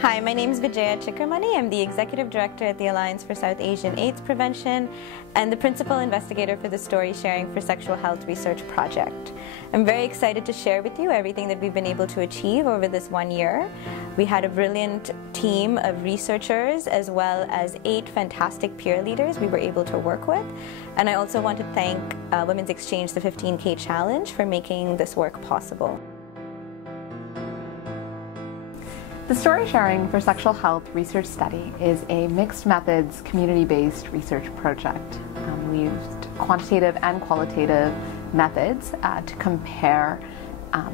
Hi, my name is Vijaya Chikramani. I'm the Executive Director at the Alliance for South Asian AIDS Prevention and the Principal Investigator for the Story Sharing for Sexual Health Research Project. I'm very excited to share with you everything that we've been able to achieve over this 1 year. We had a brilliant team of researchers as well as 8 fantastic peer leaders we were able to work with. And I also want to thank Women's XChange, the 15K Challenge, for making this work possible. The Story Sharing for Sexual Health Research Study is a mixed methods, community-based research project. We used quantitative and qualitative methods to compare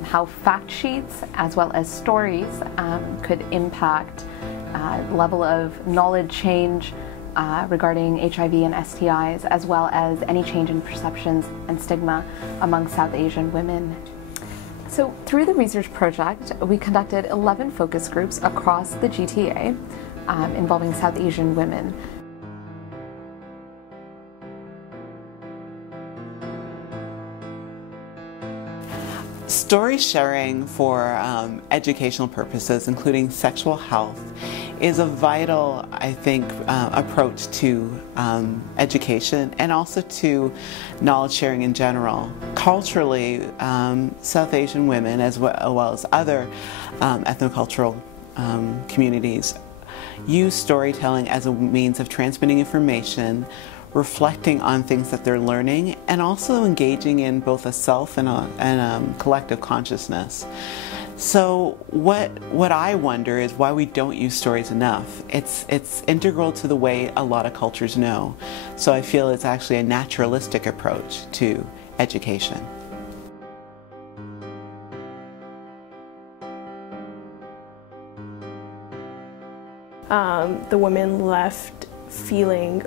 how fact sheets as well as stories could impact level of knowledge change regarding HIV and STIs, as well as any change in perceptions and stigma among South Asian women. So through the research project, we conducted 11 focus groups across the GTA involving South Asian women. Story sharing for educational purposes, including sexual health, is a vital, I think, approach to education and also to knowledge sharing in general. Culturally, South Asian women, as well as other ethnocultural communities, use storytelling as a means of transmitting information, reflecting on things that they're learning, and also engaging in both a self and a collective consciousness. So what I wonder is why we don't use stories enough. It's integral to the way a lot of cultures know. So I feel it's actually a naturalistic approach to education. The women left feeling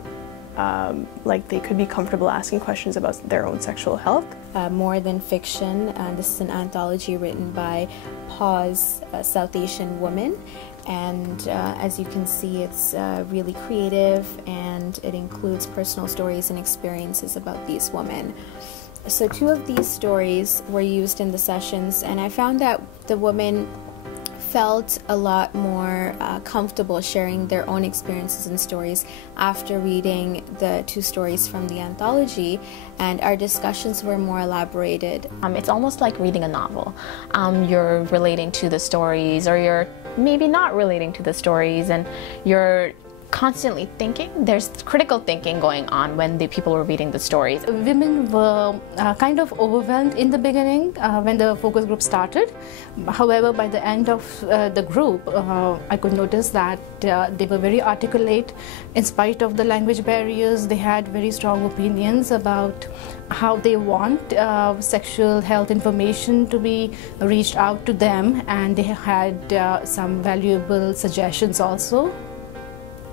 like they could be comfortable asking questions about their own sexual health. More Than Fiction, this is an anthology written by PAWS South Asian women, and as you can see, it's really creative and it includes personal stories and experiences about these women. So 2 of these stories were used in the sessions, and I found that the women felt a lot more comfortable sharing their own experiences and stories after reading the 2 stories from the anthology, and our discussions were more elaborated. It's almost like reading a novel. You're relating to the stories, or you're maybe not relating to the stories, and you're constantly thinking. There's critical thinking going on when the people were reading the stories. Women were kind of overwhelmed in the beginning when the focus group started. However, by the end of the group, I could notice that they were very articulate. In spite of the language barriers, they had very strong opinions about how they want sexual health information to be reached out to them, and they had some valuable suggestions also.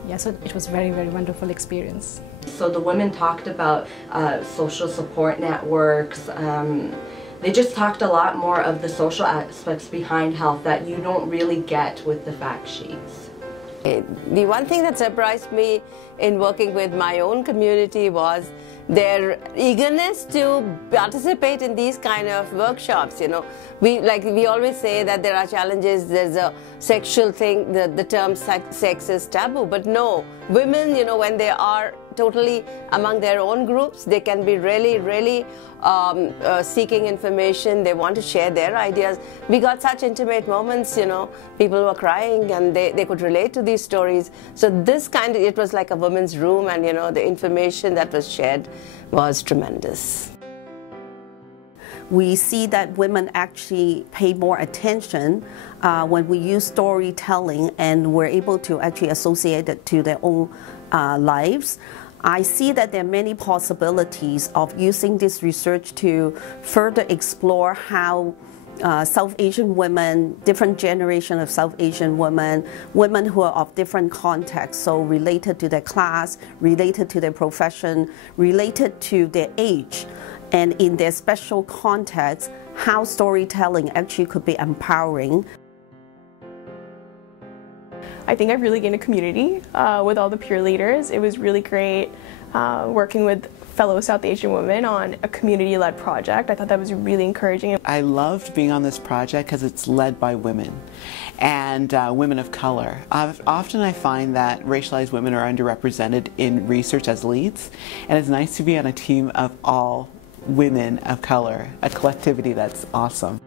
Yeah, so it was very, very wonderful experience. So the women talked about social support networks. They just talked a lot more of the social aspects behind health that you don't really get with the fact sheets. The one thing that surprised me in working with my own community was their eagerness to participate in these kind of workshops. You know, we always say that there are challenges, there's a sexual thing, the term sex is taboo, but no, women, you know, when they are totally among their own groups, they can be really seeking information. They want to share their ideas. We got such intimate moments, you know, people were crying and they could relate to these stories. So this kind of, it was like a women's room, and you know, the information that was shared was tremendous. We see that women actually pay more attention when we use storytelling, and we're able to actually associate it to their own lives. I see that there are many possibilities of using this research to further explore how South Asian women, different generation of South Asian women, women who are of different contexts, so related to their class, related to their profession, related to their age, and in their special context, how storytelling actually could be empowering. I think I really gained a community with all the peer leaders. It was really great working with fellow South Asian women on a community-led project. I thought that was really encouraging. I loved being on this project because it's led by women and women of color. Often I find that racialized women are underrepresented in research as leads, and it's nice to be on a team of all women of color, a collectivity that's awesome.